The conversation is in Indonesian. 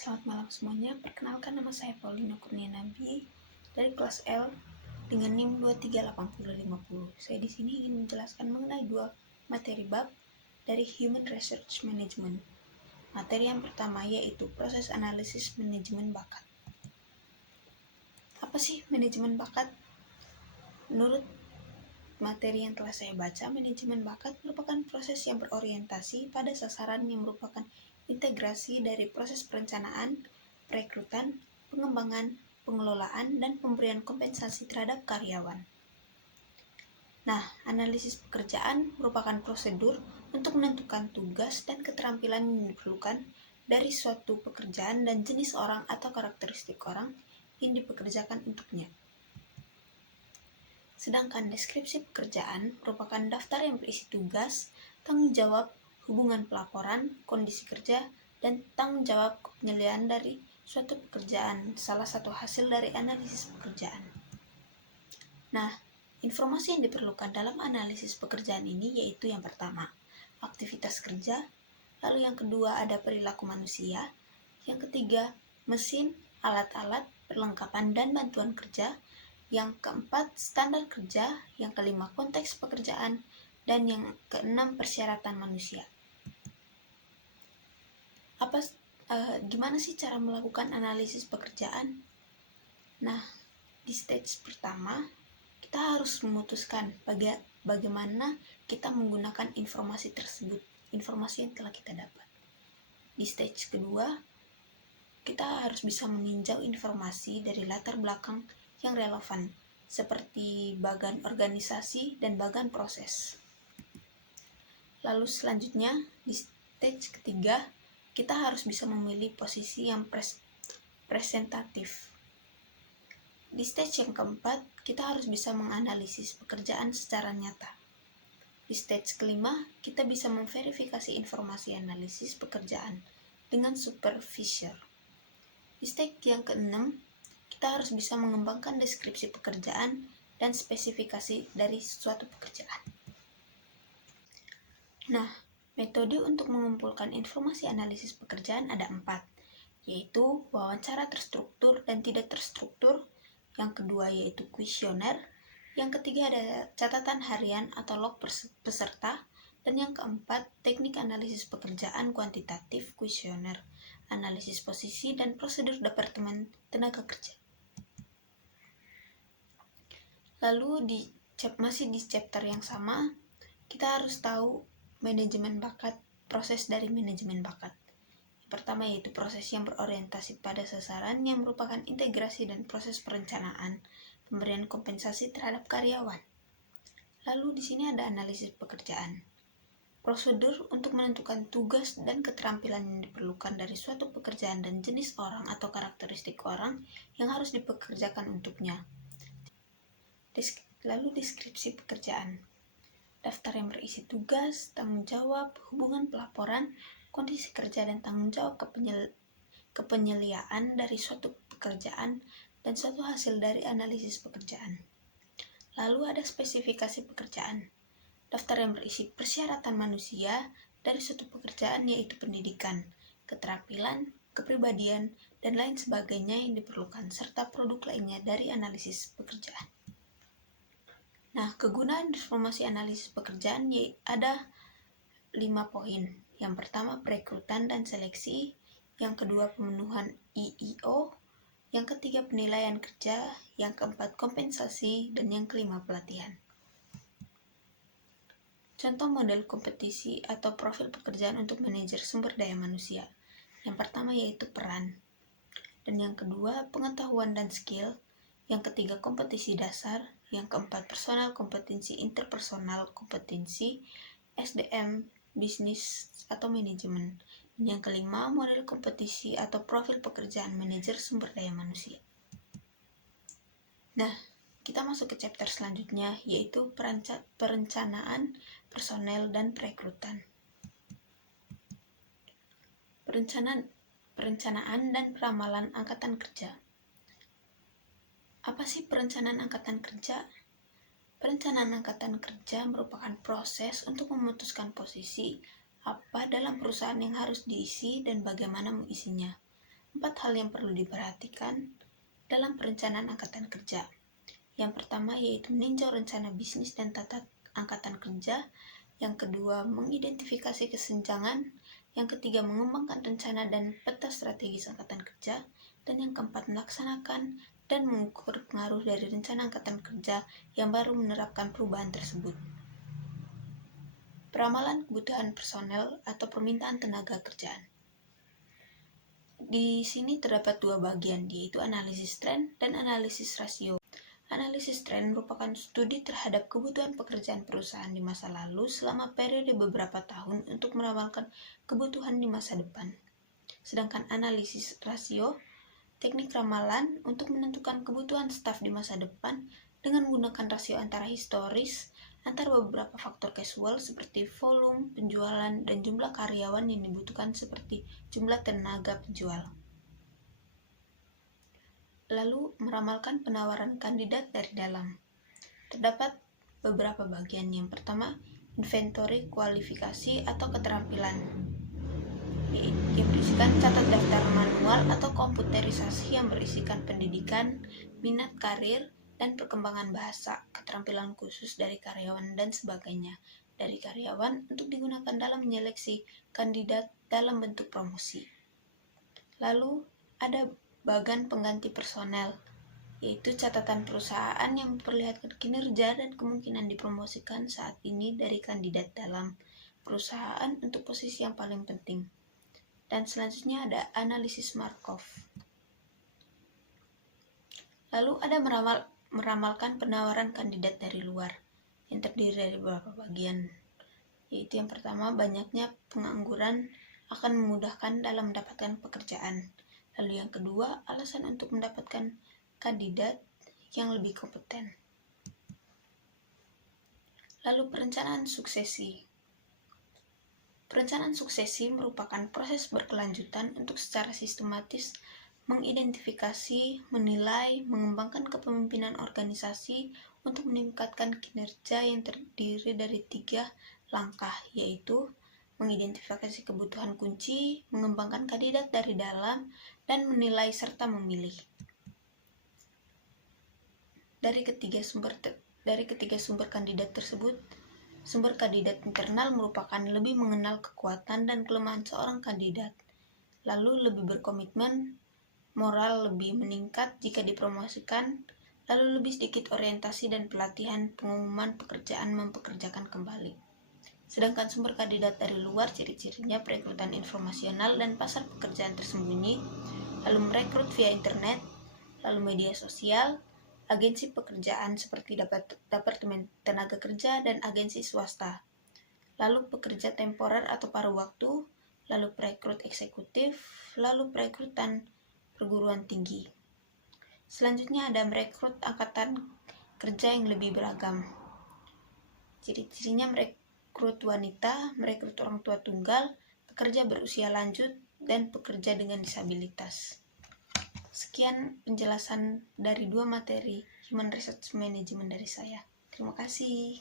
Selamat malam semuanya, perkenalkan nama saya Paulina Kurnianabi dari kelas L dengan NIM 238050. Saya di sini ingin menjelaskan mengenai dua materi bab dari Human Research Management. Materi yang pertama yaitu proses analisis manajemen bakat. Apa sih manajemen bakat? Menurut materi yang telah saya baca, manajemen bakat merupakan proses yang berorientasi pada sasaran yang merupakan integrasi dari proses perencanaan, perekrutan, pengembangan, pengelolaan, dan pemberian kompensasi terhadap karyawan. Nah, analisis pekerjaan merupakan prosedur untuk menentukan tugas dan keterampilan yang diperlukan dari suatu pekerjaan dan jenis orang atau karakteristik orang yang dipekerjakan untuknya. Sedangkan deskripsi pekerjaan merupakan daftar yang berisi tugas, tanggung jawab, hubungan pelaporan, kondisi kerja, dan tanggung jawab penyelesaian dari suatu pekerjaan, salah satu hasil dari analisis pekerjaan. Nah, informasi yang diperlukan dalam analisis pekerjaan ini yaitu yang pertama, aktivitas kerja, lalu yang kedua ada perilaku manusia, yang ketiga, mesin, alat-alat, perlengkapan dan bantuan kerja, yang keempat, standar kerja, yang kelima, konteks pekerjaan, dan yang keenam, persyaratan manusia. Gimana sih cara melakukan analisis pekerjaan? Nah, di stage pertama, kita harus memutuskan bagaimana kita menggunakan informasi tersebut, informasi yang telah kita dapat. Di stage kedua, kita harus bisa meninjau informasi dari latar belakang yang relevan, seperti bagan organisasi dan bagan proses. Lalu selanjutnya, di stage ketiga, kita harus bisa memilih posisi yang presentatif. Di stage yang keempat, kita harus bisa menganalisis pekerjaan secara nyata. Di stage kelima, kita bisa memverifikasi informasi analisis pekerjaan dengan supervisor. Di stage yang keenam, kita harus bisa mengembangkan deskripsi pekerjaan dan spesifikasi dari suatu pekerjaan. Nah, metode untuk mengumpulkan informasi analisis pekerjaan ada 4, yaitu wawancara terstruktur dan tidak terstruktur, yang kedua yaitu kuesioner, yang ketiga ada catatan harian atau log peserta, dan yang keempat teknik analisis pekerjaan kuantitatif kuesioner, analisis posisi dan prosedur Departemen Tenaga Kerja. Lalu masih di chapter yang sama, kita harus tahu manajemen bakat, proses dari manajemen bakat. Yang pertama yaitu proses yang berorientasi pada sasaran yang merupakan integrasi dan proses perencanaan, pemberian kompensasi terhadap karyawan. Lalu di sini ada analisis pekerjaan. Prosedur untuk menentukan tugas dan keterampilan yang diperlukan dari suatu pekerjaan dan jenis orang atau karakteristik orang yang harus dipekerjakan untuknya. Lalu deskripsi pekerjaan. Daftar yang berisi tugas, tanggung jawab, hubungan pelaporan, kondisi kerja dan tanggung jawab kepenyeliaan dari suatu pekerjaan dan suatu hasil dari analisis pekerjaan. Lalu ada spesifikasi pekerjaan. Daftar yang berisi persyaratan manusia dari suatu pekerjaan yaitu pendidikan, keterampilan, kepribadian, dan lain sebagainya yang diperlukan serta produk lainnya dari analisis pekerjaan. Nah, kegunaan informasi analisis pekerjaan ada 5 poin. Yang pertama, perekrutan dan seleksi. Yang kedua, pemenuhan IIO. Yang ketiga, penilaian kerja. Yang keempat, kompensasi. Dan yang kelima, pelatihan. Contoh model kompetisi atau profil pekerjaan untuk manajer sumber daya manusia. Yang pertama yaitu peran. Dan yang kedua, pengetahuan dan skill. Yang ketiga, kompetisi dasar. Yang keempat, personal kompetensi, interpersonal kompetensi, SDM, bisnis atau manajemen. Dan yang kelima, model kompetisi atau profil pekerjaan manajer sumber daya manusia. Nah, kita masuk ke chapter selanjutnya yaitu perencanaan personel dan perekrutan. Perencanaan dan peramalan angkatan kerja. Apa sih perencanaan angkatan kerja? Perencanaan angkatan kerja merupakan proses untuk memutuskan posisi apa dalam perusahaan yang harus diisi dan bagaimana mengisinya. 4 hal yang perlu diperhatikan dalam perencanaan angkatan kerja. Yang pertama yaitu meninjau rencana bisnis dan tata angkatan kerja. Yang kedua, mengidentifikasi kesenjangan. Yang ketiga, mengembangkan rencana dan peta strategis angkatan kerja. Dan yang keempat, melaksanakan dan mengukur pengaruh dari rencana angkatan kerja yang baru menerapkan perubahan tersebut. Peramalan kebutuhan personel atau permintaan tenaga kerjaan. Di sini terdapat dua bagian, yaitu analisis tren dan analisis rasio. Analisis tren merupakan studi terhadap kebutuhan pekerjaan perusahaan di masa lalu selama periode beberapa tahun untuk meramalkan kebutuhan di masa depan. Sedangkan analisis rasio, teknik ramalan untuk menentukan kebutuhan staf di masa depan dengan menggunakan rasio antara historis, antara beberapa faktor casual seperti volume, penjualan, dan jumlah karyawan yang dibutuhkan seperti jumlah tenaga penjual. Lalu, meramalkan penawaran kandidat dari dalam. Terdapat beberapa bagian. Yang pertama, inventory kualifikasi atau keterampilan, yang berisikan catat daftar manual atau komputerisasi yang berisikan pendidikan, minat karir, dan perkembangan bahasa, keterampilan khusus dari karyawan, dan sebagainya dari karyawan untuk digunakan dalam menyeleksi kandidat dalam bentuk promosi. Lalu, ada bagan pengganti personel, yaitu catatan perusahaan yang memperlihatkan kinerja dan kemungkinan dipromosikan saat ini dari kandidat dalam perusahaan untuk posisi yang paling penting. Dan selanjutnya ada analisis Markov. Lalu ada meramalkan penawaran kandidat dari luar, yang terdiri dari beberapa bagian, yaitu yang pertama, banyaknya pengangguran akan memudahkan dalam mendapatkan pekerjaan. Lalu yang kedua, alasan untuk mendapatkan kandidat yang lebih kompeten. Lalu perencanaan suksesi. Perencanaan suksesi merupakan proses berkelanjutan untuk secara sistematis mengidentifikasi, menilai, mengembangkan kepemimpinan organisasi untuk meningkatkan kinerja yang terdiri dari 3 langkah, yaitu mengidentifikasi kebutuhan kunci, mengembangkan kandidat dari dalam, dan menilai serta memilih. Dari ketiga sumber kandidat tersebut, sumber kandidat internal merupakan lebih mengenal kekuatan dan kelemahan seorang kandidat, lalu lebih berkomitmen, moral lebih meningkat jika dipromosikan, lalu lebih sedikit orientasi dan pelatihan pengumuman pekerjaan mempekerjakan kembali. Sedangkan sumber kandidat dari luar, ciri-cirinya perekrutan informasional dan pasar pekerjaan tersembunyi, lalu merekrut via internet, lalu media sosial, agensi pekerjaan seperti Departemen Tenaga Kerja dan agensi swasta, lalu pekerja temporer atau paruh waktu, lalu perekrut eksekutif, lalu perekrutan perguruan tinggi. Selanjutnya ada merekrut angkatan kerja yang lebih beragam. Ciri-cirinya merekrut wanita, merekrut orang tua tunggal, pekerja berusia lanjut, dan pekerja dengan disabilitas. Sekian penjelasan dari 2 materi Human Resource Management dari saya. Terima kasih.